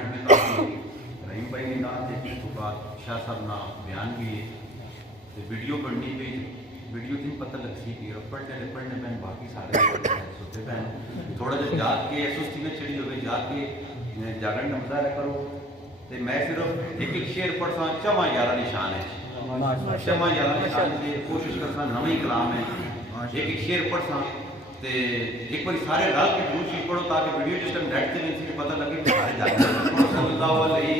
बयान भी काफ़ी रहीम भाई ने कहा थे कि तो शाह साहब ना बयान भी है तो वीडियो पढ़नी पे वीडियो दिन पता लग सी कि पढ़ने बहन बाकी सारे सोते बहन थोड़ा जहा जाग के सुस्ती में चढ़ी हो जाग के जागरण का मुजाहरा करो तो मैं सिर्फ एक शेर पढ़ सा चमा यारा निशान है चमा यारा निशान से कोशिश कर सा नवा ही कलाम है एक शेर पढ़ सा तो एक बार सारे रल के जरूर चीज पढ़ो ताकि वीडियो जिस टाइम नेट से भी पता लगे कि सारे जागरण सल्लल्लाहु अलैहि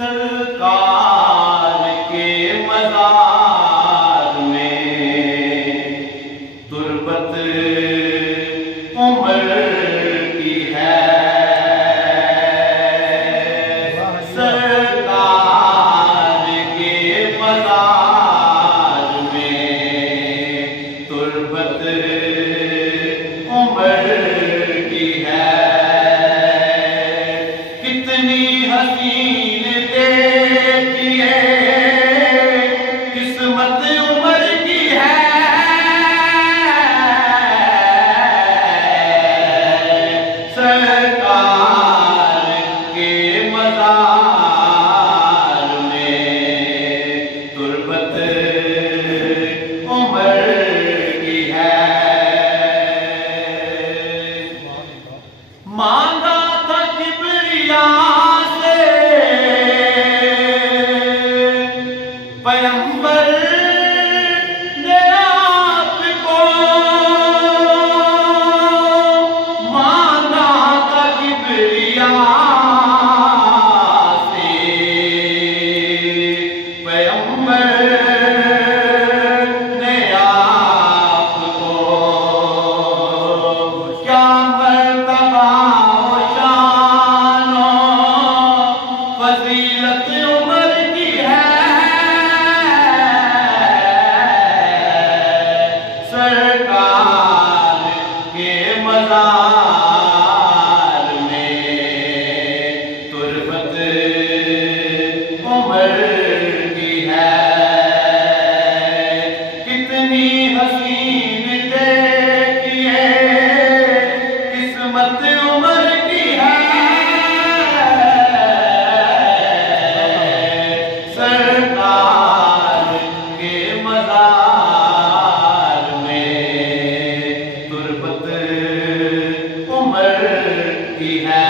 सरकार के मज़ार में तुरबत उम्र की है। सरकार के मज़ार में तुरबत उम्र की है। कितनी हसीन देखी उम्र की है, कितनी हसीन देखिए किस्मत उम्र की है। सरकार के मज़ार में तुरबत उम्र की है।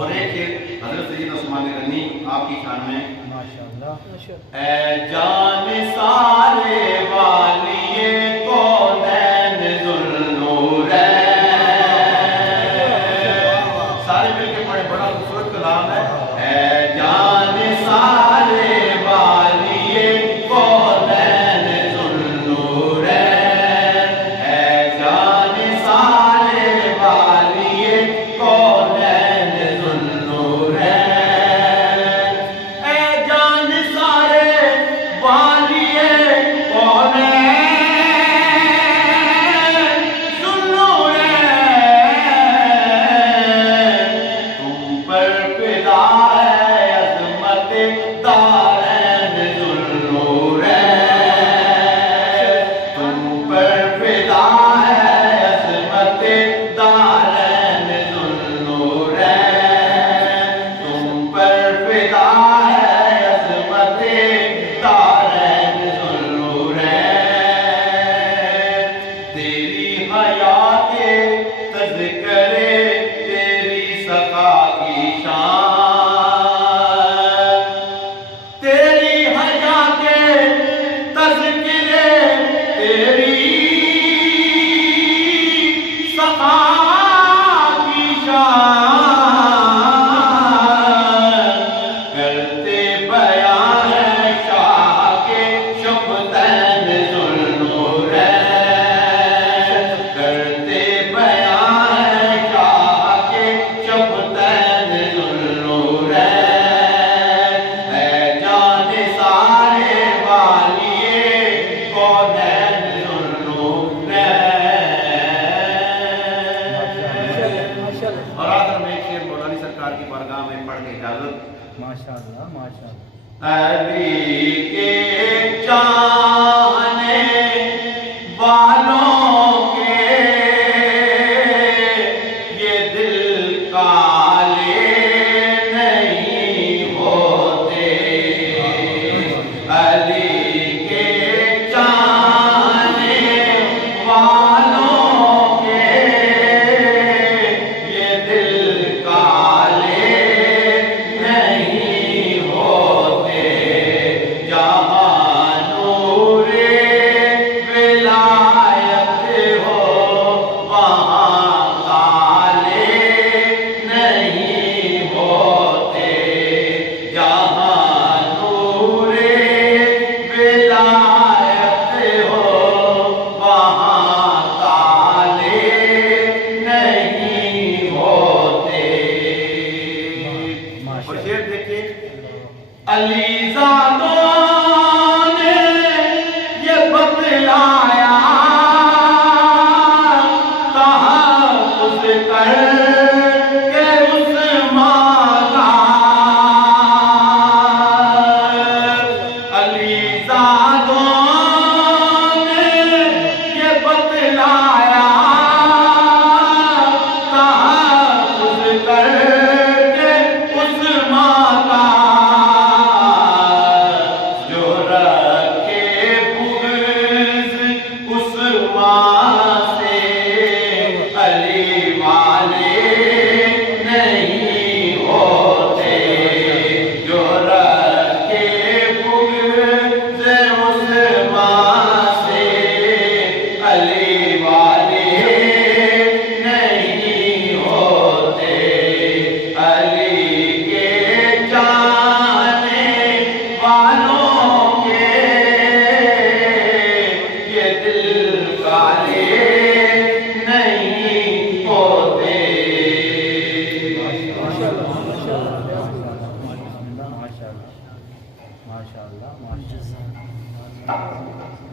और एक हज़रत सैयद उस्मान गनी आपकी शान में माशाअल्लाह ऐ जान सारे वालिए कौनैन ज़ुन्नूरैन, सारे मिलके पढ़े, बड़ा खूबसूरत कलाम है। ऐ जान सारे वालिए कौनैन ज़ुन्नूरैन, ऐ जान सारे वालिए कौनैन ज़ुन्नूरैन, ऐ जान सारे वालिए कौनैन ज़ुन्नूरैन, तुम पर फिदा है अज़मत दारैन ज़ुन्नूरैन, तुम पर फिदा है अज़मत दारैन ज़ुन्नूरैन, तुम पर फिदा है अज़मत दारैन ज़ुन्नूरैन, तेरी हया के तज़किरे तेरी सखा की शान, तेरी हया के तज़किरे तेरी सखा की शान, करते बयां है शाह के शफ़तैन ज़ुन्नूरैन, करते बयां है शाह के शफ़तैन ज़ुन्नूरैन, है जान सारे वालिए कौनैन ज़ुन्नूरैन। और आखिर में एक शेर मौलानी सरकार की बारगाह में पढ़ के इजाजत। माशाअल्लाह माशाअल्लाह अली के चाहने वालों के ये दिल काले नहीं होते, अली के चाहने वालों के ये दिल काले नहीं होते, जहाँ नूरे विलायत हो वहाँ काले नहीं होते, जहाँ नूरे विलायत हो वहाँ काले नहीं होते। और शेर देखिए, अलीज़ादों ने ये बतलाया तहफ़्फ़ुज़ करके उस्मान का, अलीज़ादों ने ये बतलाया तहफ़्फ़ुज़ करके उस्मान का, जो रखे बुग़्ज़ उस्मान से अली वाले नहीं होते, जो रखे बुग़्ज़ उस्मान से अली वाले नहीं होते, अली के चाहने वालों के ये दिल काले नहीं होते। माशाअल्लाह माशाअल्लाह माशाअल्लाह माशाअल्लाह।